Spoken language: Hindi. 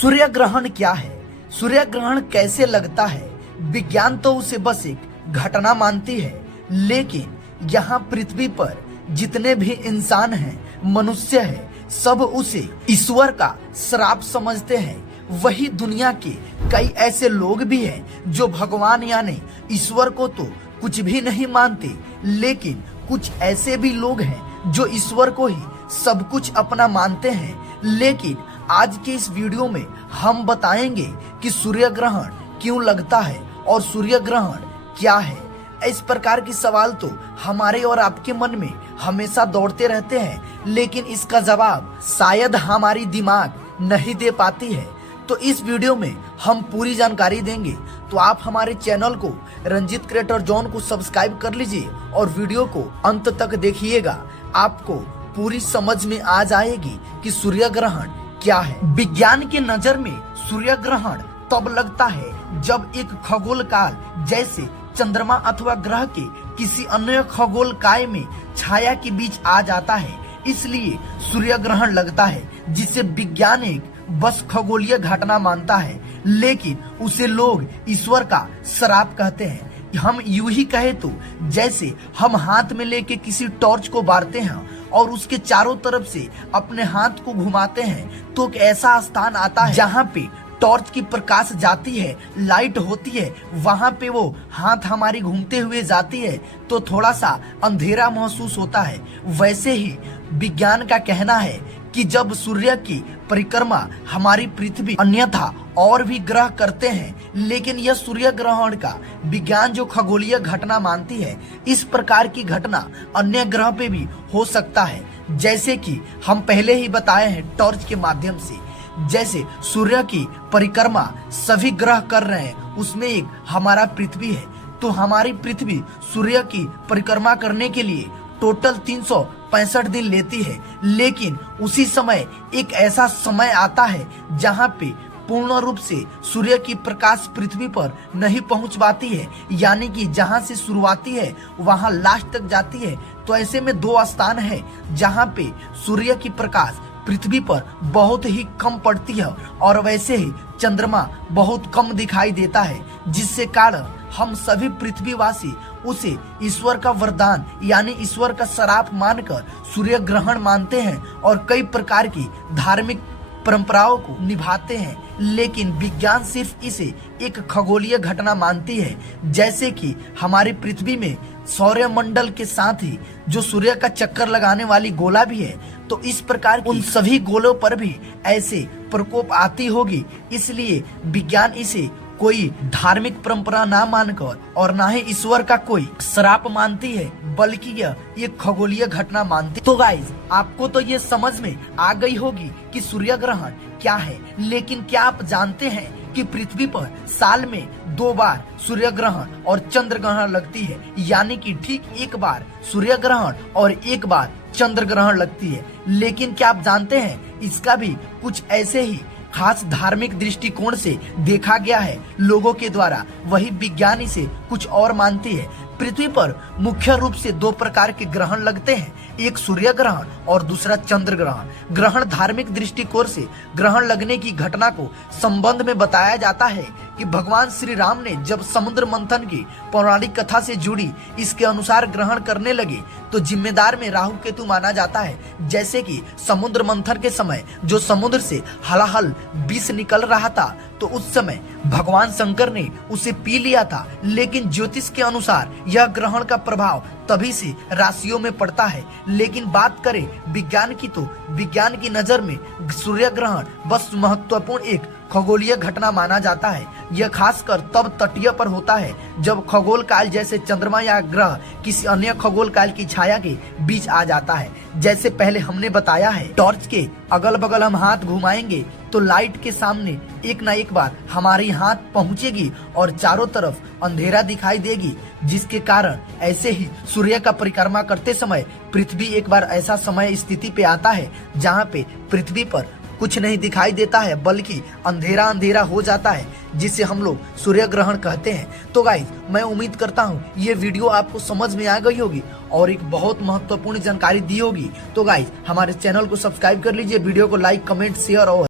सूर्य ग्रहण क्या है, सूर्य ग्रहण कैसे लगता है? विज्ञान तो उसे बस एक घटना मानती है, लेकिन यहाँ पृथ्वी पर जितने भी इंसान हैं, मनुष्य है, सब उसे ईश्वर का श्राप समझते हैं। वही दुनिया के कई ऐसे लोग भी हैं जो भगवान यानी ईश्वर को तो कुछ भी नहीं मानते, लेकिन कुछ ऐसे भी लोग हैं जो ईश्वर को ही सब कुछ अपना मानते हैं। लेकिन आज के इस वीडियो में हम बताएंगे कि सूर्य ग्रहण क्यों लगता है और सूर्य ग्रहण क्या है। इस प्रकार के सवाल तो हमारे और आपके मन में हमेशा दौड़ते रहते हैं, लेकिन इसका जवाब शायद हमारी दिमाग नहीं दे पाती है। तो इस वीडियो में हम पूरी जानकारी देंगे, तो आप हमारे चैनल को रंजीत क्रिएटर जोन को सब्सक्राइब कर लीजिए और वीडियो को अंत तक देखिएगा। आपको पूरी समझ में आ जाएगी कि सूर्य ग्रहण क्या है। विज्ञान की नजर में सूर्य ग्रहण तब लगता है जब एक खगोल काल जैसे चंद्रमा अथवा ग्रह के किसी अन्य खगोल काय में छाया के बीच आ जाता है, इसलिए सूर्य ग्रहण लगता है, जिसे विज्ञान एक बस खगोलीय घटना मानता है, लेकिन उसे लोग ईश्वर का श्राप कहते हैं। हम यूं ही कहे तो जैसे हम हाथ में लेके किसी टॉर्च को बारते हैं और उसके चारों तरफ से अपने हाथ को घुमाते हैं, तो एक ऐसा स्थान आता है जहाँ पे टॉर्च की प्रकाश जाती है, लाइट होती है, वहां पे वो हाथ हमारी घूमते हुए जाती है तो थोड़ा सा अंधेरा महसूस होता है। वैसे ही विज्ञान का कहना है कि जब सूर्य की परिक्रमा हमारी पृथ्वी अन्यथा और भी ग्रह करते हैं, लेकिन यह सूर्य ग्रहण का विज्ञान जो खगोलीय घटना मानती है, इस प्रकार की घटना अन्य ग्रह पे भी हो सकता है। जैसे कि हम पहले ही बताए हैं टॉर्च के माध्यम से, जैसे सूर्य की परिक्रमा सभी ग्रह कर रहे हैं, उसमें एक हमारा पृथ्वी है, तो हमारी पृथ्वी सूर्य की परिक्रमा करने के लिए टोटल 365 दिन लेती है। लेकिन उसी समय एक ऐसा समय आता है जहाँ पे पूर्ण रूप से सूर्य की प्रकाश पृथ्वी पर नहीं पहुंच पाती है, यानी कि जहां से शुरुआती है वहां लास्ट तक जाती है। तो ऐसे में दो स्थान है जहां पे सूर्य की प्रकाश पृथ्वी पर बहुत ही कम पड़ती है और वैसे ही चंद्रमा बहुत कम दिखाई देता है, जिससे कारण हम सभी पृथ्वीवासी उसे ईश्वर का वरदान यानी ईश्वर का श्राप मानकर सूर्य ग्रहण मानते हैं और कई प्रकार की धार्मिक परंपराओं को निभाते हैं। लेकिन विज्ञान सिर्फ इसे एक खगोलीय घटना मानती है। जैसे कि हमारी पृथ्वी में सौरमंडल के साथ ही जो सूर्य का चक्कर लगाने वाली गोला भी है, तो इस प्रकार उन सभी गोलों पर भी ऐसे प्रकोप आती होगी, इसलिए विज्ञान इसे कोई धार्मिक परंपरा ना मानकर और ना ही ईश्वर का कोई श्राप मानती है, बल्कि यह एक खगोलीय घटना मानती। तो गाइस, आपको तो ये समझ में आ गई होगी कि सूर्य ग्रहण क्या है, लेकिन क्या आप जानते हैं कि पृथ्वी पर साल में 2 बार सूर्य ग्रहण और चंद्र ग्रहण लगती है, यानी कि ठीक एक बार सूर्य ग्रहण और एक बार चंद्र ग्रहण लगती है। लेकिन क्या आप जानते हैं इसका भी कुछ ऐसे ही खास धार्मिक दृष्टिकोण से देखा गया है लोगों के द्वारा, वही विज्ञान इसे कुछ और मानती है। पृथ्वी पर मुख्य रूप से 2 प्रकार के ग्रहण लगते हैं, एक सूर्य ग्रहण और दूसरा चंद्र ग्रहण। ग्रहण धार्मिक दृष्टिकोण से ग्रहण लगने की घटना को संबंध में बताया जाता है कि भगवान श्री राम ने जब समुद्र मंथन की पौराणिक कथा से जुड़ी इसके अनुसार ग्रहण करने लगे, तो जिम्मेदार में राहु केतु माना जाता है। जैसे कि समुद्र मंथन के समय जो समुद्र से हलाहल विष निकल रहा था, तो उस समय भगवान शंकर ने उसे पी लिया था। लेकिन ज्योतिष के अनुसार यह ग्रहण का प्रभाव तभी से राशियों में पड़ता है। लेकिन बात करें विज्ञान की, तो विज्ञान की नजर में सूर्य ग्रहण बस महत्वपूर्ण एक खगोलीय घटना माना जाता है। यह खासकर तब तटीय पर होता है जब खगोल काल जैसे चंद्रमा या ग्रह किसी अन्य खगोल काल की छाया के बीच आ जाता है। जैसे पहले हमने बताया है, टॉर्च के अगल बगल हम हाथ घुमाएंगे तो लाइट के सामने एक ना एक बार हमारी हाथ पहुंचेगी और चारों तरफ अंधेरा दिखाई देगी, जिसके कारण ऐसे ही सूर्य का परिक्रमा करते समय पृथ्वी एक बार ऐसा समय स्थिति पे आता है जहाँ पे पृथ्वी पर कुछ नहीं दिखाई देता है, बल्कि अंधेरा अंधेरा हो जाता है, जिसे हम लोग सूर्य ग्रहण कहते हैं। तो गाइस, मैं उम्मीद करता हूँ ये वीडियो आपको समझ में आ गई होगी और एक बहुत महत्वपूर्ण जानकारी दी होगी। तो गाइस, हमारे चैनल को सब्सक्राइब कर लीजिए, वीडियो को लाइक, कमेंट, शेयर और